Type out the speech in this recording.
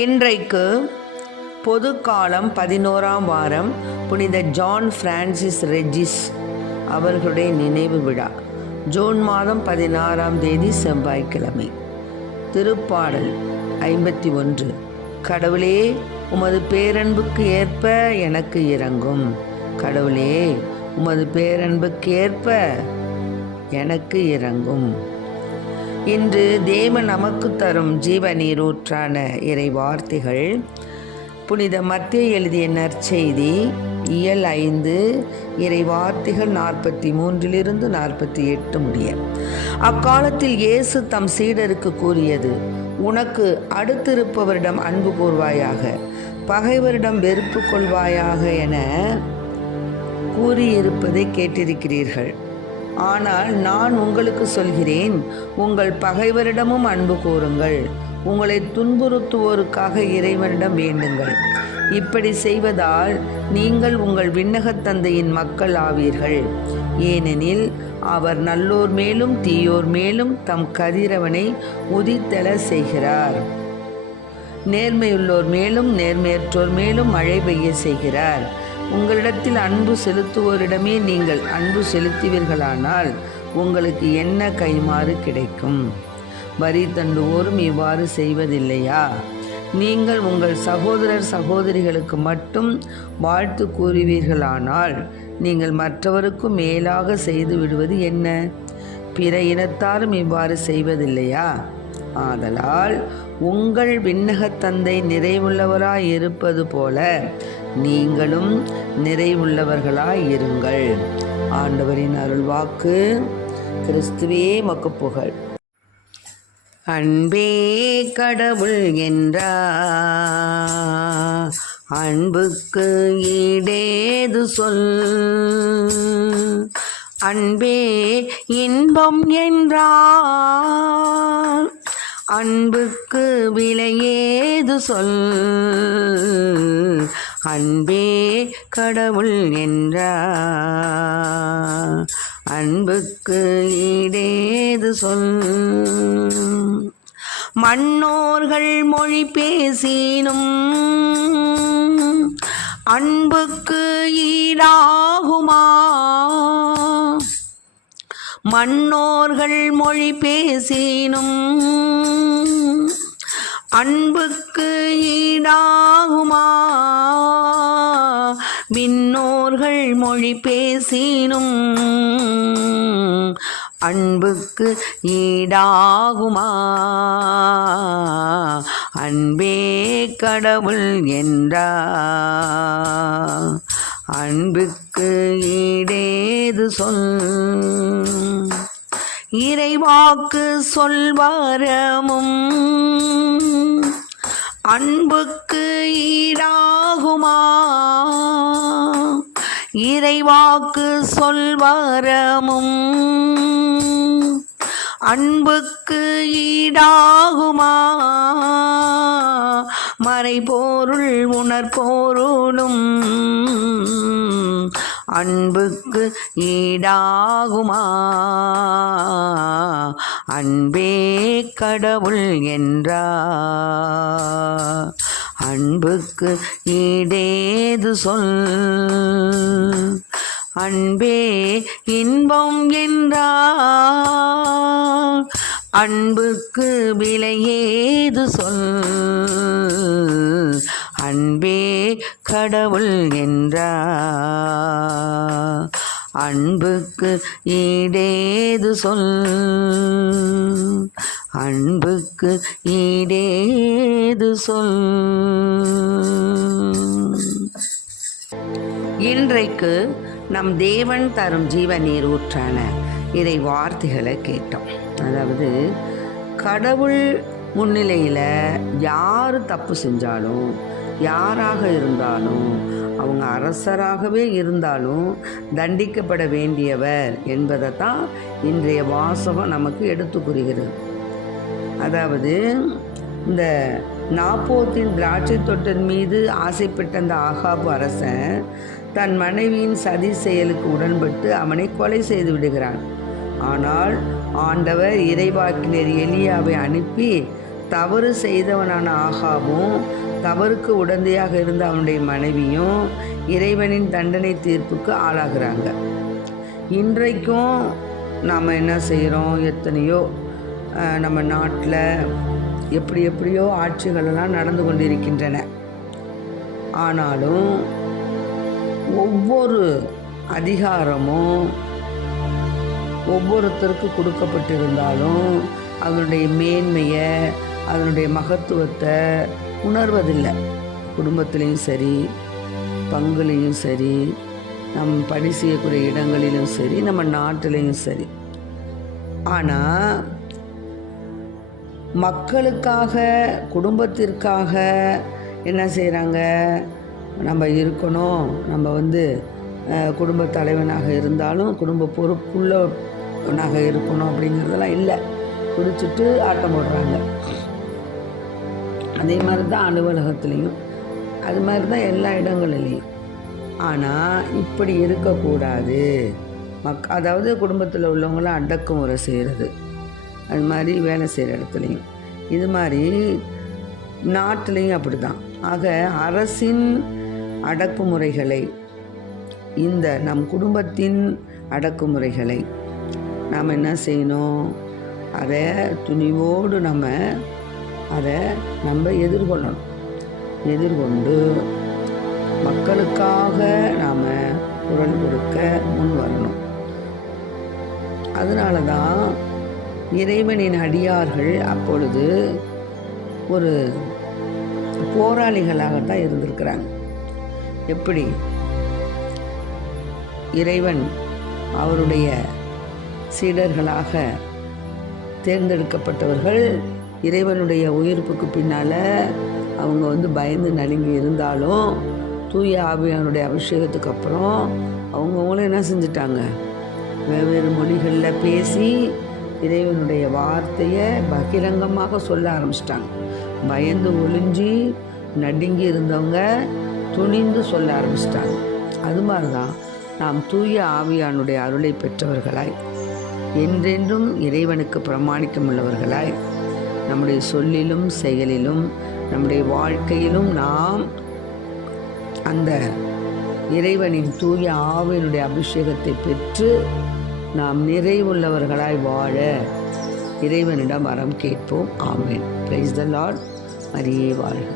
இன்றைக்கு பொது காலம் 11ஆம் வாரம் புனித ஜான் பிரான்சிஸ் ரெஜிஸ் அவர்களுடைய நினைவு விழா. ஜூன் மாதம் 16ஆம் தேதி செவ்வாய்க்கிழமை. திருப்பாடல் 51. கடவுளே, உமது பேரன்புக்கு ஏற்ப எனக்கு இரங்கும். கடவுளே, உமது பேரன்புக்கு ஏற்ப எனக்கு இரங்கும். இன்று தேவன் நமக்கு தரும் ஜீவ நீரூற்றான இறை வார்த்தைகள் புனித மத்தேயு எழுதிய நற்செய்தி இயல் 5 இறை வார்த்தைகள் 43 48 முடிய. அக்காலத்தில் இயேசு தம் சீடருக்கு கூறியது: உனக்கு அடுத்திருப்பவரிடம் அன்பு கூர்வாயாக, பகைவரிடம் வெறுப்பு கொள்வாயாக என கூறியிருப்பதை கேட்டிருக்கிறீர்கள். ஆனால் நான் உங்களுக்கு சொல்கிறேன், உங்கள் பகைவரிடமும் அன்பு கூறுங்கள், உங்களை துன்புறுத்துவோருக்காக இறைவனிடம் வேண்டுங்கள். இப்படி செய்வதால் நீங்கள் உங்கள் விண்ணகத் தந்தையின் மக்கள் ஆவீர்கள். ஏனெனில் அவர் நல்லோர் மேலும் தீயோர் மேலும் தம் கதிரவனை உதித்தெழ செய்கிறார். நேர்மையுள்ளோர் மேலும் நேர்மையற்றோர் மேலும் மழை பெய்ய செய்கிறார். உங்களிடத்தில் அன்பு செலுத்துவோரிடமே நீங்கள் அன்பு செலுத்துவீர்களானால் உங்களுக்கு என்ன கைமாறு கிடைக்கும்? வரி தண்டுவோரும் இவ்வாறு செய்வதில்லையா? நீங்கள் உங்கள் சகோதரர் சகோதரிகளுக்கு மட்டும் வாழ்த்து கூறுவீர்களானால் நீங்கள் மற்றவருக்கும் மேலாக செய்து விடுவது என்ன? பிற இனத்தாரும் இவ்வாறு செய்வதில்லையா? ஆதலால் உங்கள் விண்ணகத் தந்தை நிறைவுள்ளவராய் இருப்பது போல நீங்களும் நிறைவுள்ளவர்களாய் இருங்கள். ஆண்டவரின் அருள்வாக்கு. கிறிஸ்துவே மக்கு புகழ். அன்பே கடவுள் என்றார், அன்புக்கு ஈடேது சொல். அன்பே இன்பம் என்றார், அன்புக்கு விலையேது சொல். அன்பே கடவுள் என்றார், அன்புக்கு ஈடேது சொல். மன்னோர்கள் மொழி பேசினும் அன்புக்கு ஈடாகுமா? மன்னோர்கள் மொழி பேசினும் அன்புக்கு ஈடாகுமா? விண்ணோர்கள் மொழி பேசினும் அன்புக்கு ஈடாகுமா? அன்பே கடவுள் என்றார், அன்புக்கு ஈடேது சொல். இறைவாக்கு சொல்வரமும் அன்புக்கு ஈடாகுமா? இறைவாக்கு சொல்வரமும் அன்புக்கு ஈடாகுமா? மறைபொருள் உணர்பொருளும் அன்புக்கு ஈடாகுமா? அன்பே கடவுள் என்றார், அன்புக்கு ஈடேது சொல். அன்பே இன்பம் என்றார், அன்புக்கு விலையேது சொல். அன்பே கடவுள் என்றார், அன்புக்கு ஈடேது சொல். அன்புக்கு ஈடேது சொல். இன்றைக்கு நம் தேவன் தரும் ஜீவ நீரூற்றான இறை வார்த்தைகளை கேட்டோம். அதாவது, கடவுள் முன்னிலையில் யார் தப்பு செஞ்சாலும், யாராக இருந்தாலும், அவங்க அரசராகவே இருந்தாலும் தண்டிக்கப்பட வேண்டியவர் என்பதை தான் இன்றைய வாசகம் நமக்கு எடுத்து கூறுகிறது. அதாவது, இந்த நாபோத்தின் திராட்சை தோட்டம் மீது ஆசைப்பட்ட அந்த ஆகாபு அரசன் தன் மனைவியின் சதி செயலுக்கு உடன்பட்டு அவனை கொலை செய்து விடுகிறான். ஆனால் ஆண்டவர் இறைவாக்கினர் எலியாவை அனுப்பி தவறு செய்தவனான ஆகாபும் தவறுக்கு உடந்தையாக இருந்த அவனுடைய மனைவியும் இறைவனின் தண்டனை தீர்ப்புக்கு ஆளாகிறாங்க. இன்றைக்கும் நாம் என்ன செய்கிறோம்? எத்தனையோ நம்ம நாட்டில் எப்படியோ ஆட்சிகளெல்லாம் நடந்து கொண்டிருக்கின்றன. ஆனாலும் ஒவ்வொரு அதிகாரமும் ஒவ்வொருத்தருக்கு கொடுக்கப்பட்டிருந்தாலும் அதனுடைய மேன்மையை, அதனுடைய மகத்துவத்தை உணர்வதில்லை. குடும்பத்திலையும் சரி, பங்குலையும் சரி, நம் பணி செய்யக்கூடிய இடங்களிலும் சரி, நம்ம நாட்டிலையும் சரி. ஆனால் மக்களுக்காக, குடும்பத்திற்காக என்ன செய்கிறாங்க? நம்ம இருக்கணும், நம்ம குடும்ப தலைவனாக இருந்தாலும் குடும்ப பொறுப்புள்ளவனாக இருக்கணும் அப்படிங்கிறதெல்லாம் இல்லை. குடிச்சிட்டு ஆட்டம் போடுறாங்க. அதே மாதிரி தான் அலுவலகத்துலேயும், அது மாதிரி தான் எல்லா இடங்களிலையும். ஆனால் இப்படி இருக்கக்கூடாது. அதாவது குடும்பத்தில் உள்ளவங்களாம் அடக்குமுறை செய்கிறது, அது மாதிரி வேலை செய்கிற இடத்துலையும், இது மாதிரி நாட்டிலையும் அப்படி தான். ஆக அரசின் அடக்குமுறைகளை, இந்த நம் குடும்பத்தின் அடக்குமுறைகளை நாம் என்ன செய்யணும்? அதை துணிவோடு நம்ம எதிர்கொள்ளணும். எதிர்கொண்டு மக்களுக்காக நாம் குரல் கொடுக்க முன் வரணும். அதனால தான் இறைவனின் அடியார்கள் அப்பொழுது ஒரு போராளிகளாகத்தான் இருந்திருக்கிறாங்க. எப்படி? இறைவன் அவருடைய சீடர்களாக தேர்ந்தெடுக்கப்பட்டவர்கள் இறைவனுடைய உயிர்ப்புக்கு பின்னால் அவங்க பயந்து நடுங்கி இருந்தாலும் தூய ஆவியானுடைய அபிஷேகத்துக்கு அப்புறம் அவங்கவுங்களும் என்ன செஞ்சிட்டாங்க? வெவ்வேறு மொழிகளில் பேசி இறைவனுடைய வார்த்தையை பகிரங்கமாக சொல்ல ஆரம்பிச்சிட்டாங்க. பயந்து ஒளிஞ்சி நடுங்கி இருந்தவங்க துணிந்து சொல்ல ஆரம்பிச்சிட்டாங்க. அது மாதிரி தான் நாம் தூய ஆவியானுடைய அருளை பெற்றவர்களாய், என்றென்றும் இறைவனுக்கு பிரமாணிக்கம் உள்ளவர்களாய், நம்முடைய சொல்லிலும் செயலிலும் நம்முடைய வாழ்க்கையிலும் நாம் அந்த இறைவனின் தூய ஆவியினுடைய அபிஷேகத்தை பெற்று நாம் நிறைவுள்ளவர்களாய் வாழ இறைவனிடம் வரம் கேட்போம். ஆமென். Praise the Lord. மரியே வாழ்க.